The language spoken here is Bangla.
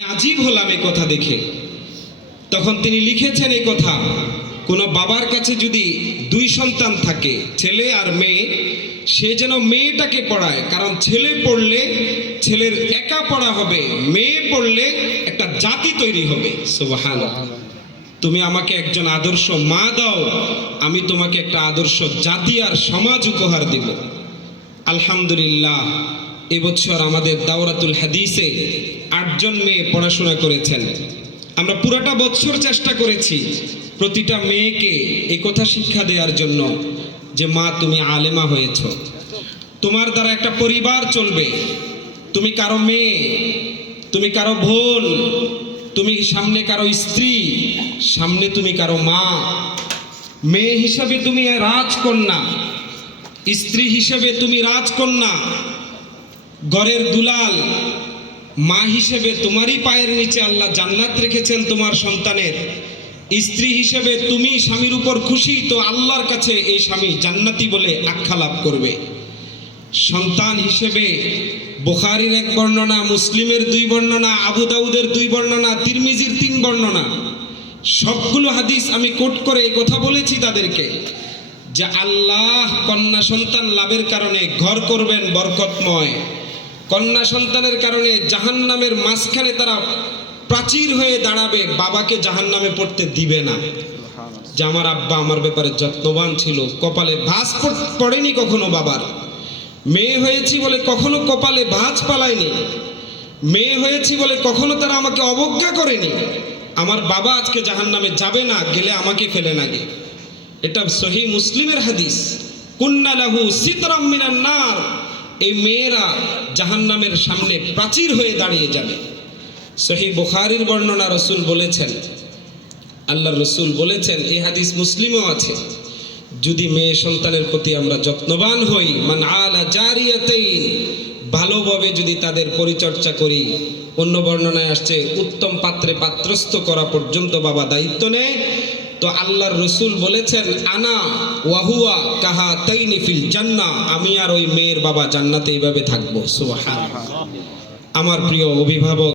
আজীব হলাম এই কথা দেখে। তখন তিনি লিখেছেন এই কথা, কোন বাবার কাছে যদি দুই সন্তান থাকে, ছেলে আর মেয়ে, সে যেন মেয়েটাকে পড়ায়, কারণ ছেলে পড়লে ছেলের একা পড়া হবে, মেয়ে পড়লে একটা জাতি তৈরি হবে। সুবহানাল্লাহ। তুমি আমাকে একজন আদর্শ মা দাও, আমি তোমাকে একটা আদর্শ জাতি আর সমাজ উপহার দিব। আলহামদুলিল্লাহ, এবছর আমাদের দাওরাতুল হাদিসে 8 জন মেয়ে পড়াশোনা করেছেন। আমরা পুরাটা বছর চেষ্টা করেছি প্রতিটা মেয়েকে এই কথা শিক্ষা দেওয়ার জন্য যে মা, তুমি আলেমা হয়েছ, তোমার দ্বারা একটা পরিবার চলবে। তুমি কারো মেয়ে, তুমি কারো বোন, তুমি সামনে কারো স্ত্রী, সামনে তুমি কারো মা। মেয়ে হিসাবে তুমি রাজকন্যা, স্ত্রী হিসেবে তুমি রাজকন্যা, ঘরের দুলাল। মা হিসেবে তোমারই পায়ের নিচে আল্লাহ জান্নাত রেখেছেন তোমার সন্তানের। স্ত্রী হিসেবে তুমি স্বামীর উপর খুশি, তো আল্লাহর কাছে এই স্বামী জান্নাতি বলে আখ্যা লাভ করবে। সন্তান হিসেবে বুখারীর 1 বর্ণনা, মুসলিমের 2 বর্ণনা, আবু দাউদের 2 বর্ণনা, তিরমিজির 3 বর্ণনা, সবগুলো হাদিস আমি কোট করে এই কথা বলেছি তাদেরকে যে আল্লাহ কন্যা সন্তান লাভের কারণে ঘর করবেন বরকতময়। কন্যা সন্তানের কারণে জাহান্নামের মাঝখানে তারা প্রাচীর হয়ে দাঁড়াবে, বাবাকে জাহান্নামে পড়তে দিবে না। যে আমার আব্বা আমার ব্যাপারে যত্নবান ছিল, কপালে ভাঁজ পড়েনি কখনো বাবার। মেয়ে হয়েছি বলে কখনো কপালে ভাঁজ পালায়নি, মেয়ে হয়েছি বলে কখনো তারা আমাকে অবজ্ঞা করেনি। আমার বাবা আজকে জাহান্নামে যাবে না, গেলে আমাকে ফেলে না গে। এটা সহিহ মুসলিমের হাদিস। কুন্না লাহু সিতরাম মিনান নার। এই মেয়েরা জাহান্নামের সামনে প্রাচীর হয়ে দাঁড়িয়ে যাবে। সহিহ বুখারীর বর্ণনা, রাসূল বলেছেন, আল্লাহর রাসূল বলেছেন, এই হাদিস মুসলিমেও আছে, যদি মেয়ে সন্তানের প্রতি আমরা যত্নবান হই, মান আলা জারিয়াতাইন, ভালোভাবে যদি তাদের পরিচর্যা করি, অন্য বর্ণনায় আসছে উত্তম পাত্রে পাত্রস্থ করা পর্যন্ত বাবা দায়িত্ব নেয়, তো আল্লাহর রাসূল বলেছেন, আনা ওয়াহুয়া কাহাতাইনি ফিল জান্নাহ, আমি আর ওই মেয়ের বাবা জান্নাতে এইভাবে থাকবো। সুবহানাল্লাহ। আমার প্রিয় অভিভাবক,